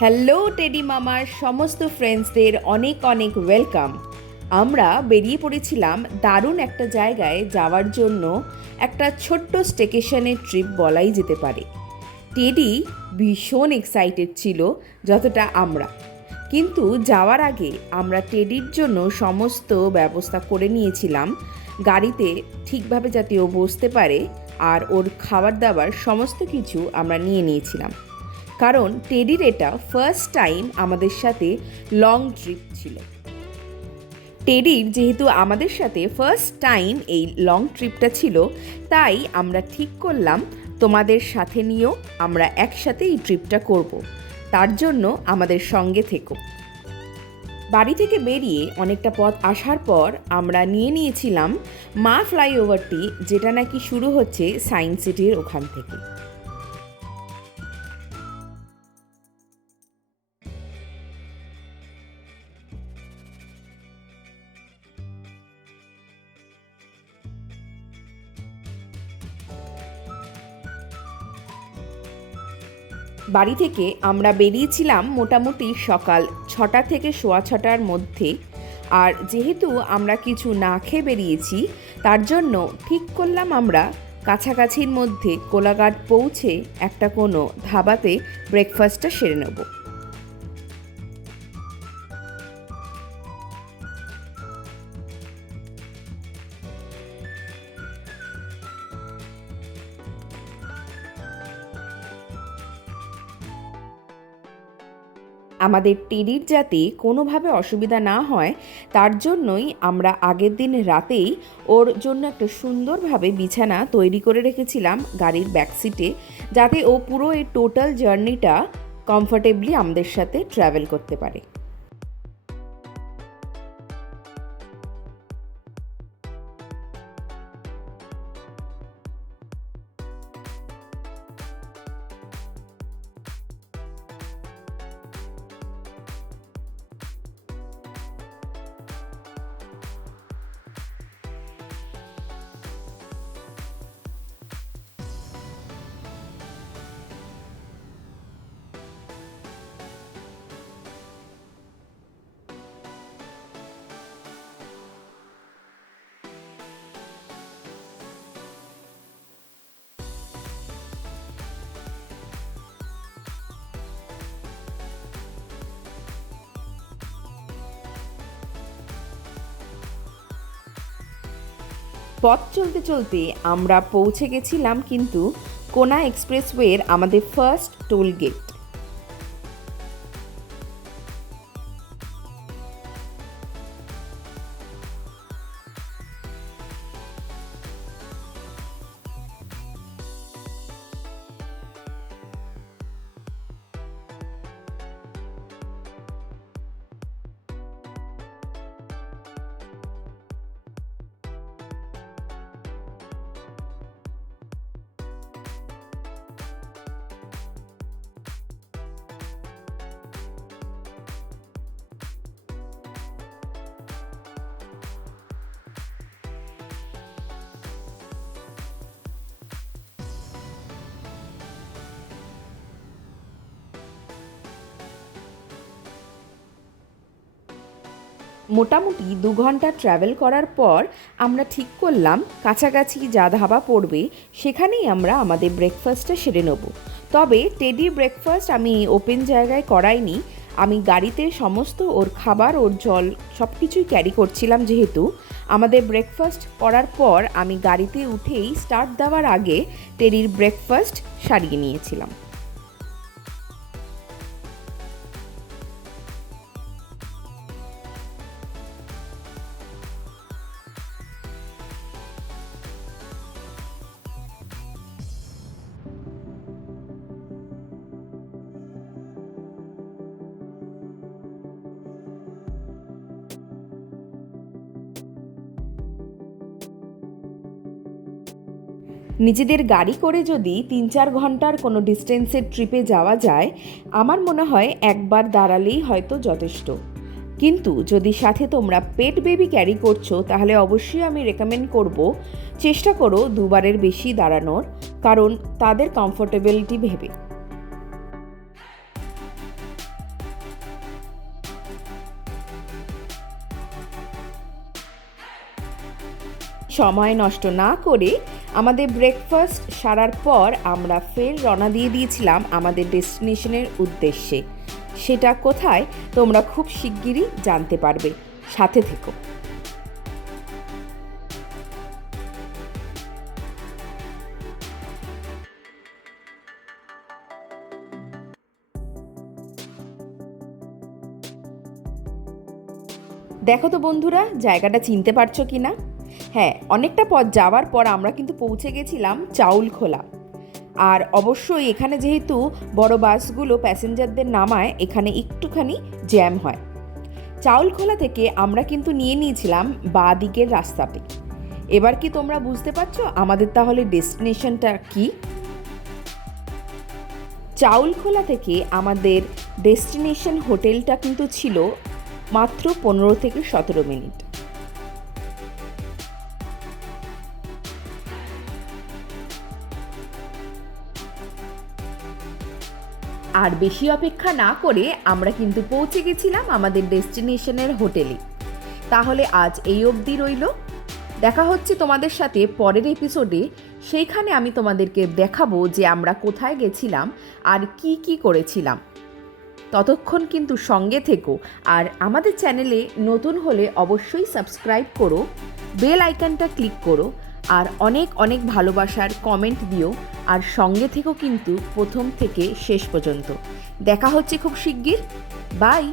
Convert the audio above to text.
Hello teddy মামার সমস্ত ফ্রেন্ডসদের অনেক অনেক ওয়েলকাম। আমরা বেরিয়ে পড়েছিলাম দারুণ একটা জায়গায় যাওয়ার জন্য, একটা ছোট্ট স্টেকেশনের ট্রিপ বলাই যেতে পারে। টেডি ভীষণ এক্সাইটেড ছিল যতটা আমরা, কিন্তু যাওয়ার আগে আমরা টেডির জন্য সমস্ত ব্যবস্থা করে নিয়েছিলাম গাড়িতে ঠিকভাবে যাতে ও বসতে পারে, আর ওর খাবার দাবার সমস্ত কিছু আমরা নিয়ে নিয়েছিলাম, কারণ টেডির এটা ফার্স্ট টাইম আমাদের সাথে লং ট্রিপ ছিল। টেডির যেহেতু আমাদের সাথে ফার্স্ট টাইম এই লং ট্রিপটা ছিল, তাই আমরা ঠিক করলাম তোমাদের সাথে নিয়েও আমরা একসাথে এই ট্রিপটা করব। তার জন্য আমাদের সঙ্গে থেকো। বাড়ি থেকে বেরিয়ে অনেকটা পথ আসার পর আমরা নিয়ে নিয়েছিলাম মা ফ্লাইওভারটি, যেটা নাকি শুরু হচ্ছে সায়েন্স সিটির ওখান থেকে। বাড়ি থেকে আমরা বেরিয়েছিলাম মোটামুটি সকাল 6টা থেকে 6:15টার মধ্যে। আর যেহেতু আমরা কিছু না খেয়ে বেরিয়েছি, তার জন্য ঠিক করলাম আমরা কাছাকাছির মধ্যে কোলাঘাট পৌঁছে একটা কোনো ধাবাতে ব্রেকফাস্টটা সেরে নেব। আমাদের টেডির যাতে কোনোভাবে অসুবিধা না হয়, তার জন্যই আমরা আগের দিন রাতেই ওর জন্য একটা সুন্দরভাবে বিছানা তৈরি করে রেখেছিলাম গাড়ির ব্যাকসিটে, যাতে ও পুরো এই টোটাল জার্নিটা কমফোর্টেবলি আমাদের সাথে ট্রাভেল করতে পারে। পথ চলতে চলতে আমরা পৌঁছে গেছিলাম কিন্তু কোনা এক্সপ্রেসওয়ের আমাদের ফার্স্ট টোল গেট। মোটামুটি 2 ঘন্টা ট্রাভেল করার পর আমরা ঠিক করলাম কাছাকাছি যা ধাবা পড়বে সেখানেই আমরা আমাদের ব্রেকফাস্টটা সেরে নেব। তবে টেডি ব্রেকফাস্ট আমি ওপেন জায়গায় করাইনি, আমি গাড়িতে সমস্ত ওর খাবার, ওর জল সব কিছুই ক্যারি করছিলাম। যেহেতু আমাদের ব্রেকফাস্ট করার পর আমি গাড়িতে উঠেই স্টার্ট দেওয়ার আগে টেডির ব্রেকফাস্ট সারিয়ে নিয়েছিলাম। নিজেদের গাড়ি করে যদি 3-4 ঘন্টার কোনো ডিস্টেন্সের ট্রিপে যাওয়া যায়, আমার মনে হয় একবার দাঁড়ালেই হয়তো যথেষ্ট। কিন্তু যদি সাথে তোমরা পেট বেবি ক্যারি করছো, তাহলে অবশ্যই আমি রেকমেন্ড করব চেষ্টা করো 2বারের বেশি দাঁড়ানোর, কারণ তাদের কমফোর্টেবিলিটি ভেবে। সময় নষ্ট না করে আমাদের ব্রেকফাস্ট সারার পর আমরা ফের রওনা দিয়ে দিয়েছিলাম আমাদের ডেস্টিনেশনের উদ্দেশ্যে। সেটা কোথায় তোমরা খুব শিগগিরই জানতে পারবে, সাথে থেকো। দেখো তো বন্ধুরা, জায়গাটা চিনতে পারছো কি না? হ্যাঁ, অনেকটা পথ যাওয়ার পর আমরা কিন্তু পৌঁছে গেছিলাম চাউলখোলা। আর অবশ্যই এখানে যেহেতু বড় বাসগুলো প্যাসেঞ্জারদের নামায়, এখানে একটুখানি জ্যাম হয়। চাউলখোলা থেকে আমরা কিন্তু নিয়ে নিয়েছিলাম বাঁ দিকের রাস্তাটি। এবার কি তোমরা বুঝতে পারছো আমাদের তাহলে ডেস্টিনেশনটা কি? চাউলখোলা থেকে আমাদের ডেস্টিনেশন হোটেলটা কিন্তু ছিল মাত্র 15 থেকে 17 মিনিট। আর বেশি অপেক্ষা না করে আমরা কিন্তু পৌঁছে গেছিলাম আমাদের ডেস্টিনেশনের হোটেলে। তাহলে আজ এই অবধি রইল। দেখা হচ্ছে তোমাদের সাথে পরের এপিসোডে। সেইখানে আমি তোমাদেরকে দেখাবো যে আমরা কোথায় গেছিলাম আর কি কি করেছিলাম। ততক্ষণ কিন্তু সঙ্গে থেকো, আর আমাদের চ্যানেলে নতুন হলে অবশ্যই সাবস্ক্রাইব করো, বেল আইকনটা ক্লিক করো, আর অনেক অনেক ভালোবাসার কমেন্ট দিও। আর সঙ্গে থেকো কিন্তু প্রথম থেকে শেষ পর্যন্ত। দেখা হচ্ছে খুব শিগগির। বাই।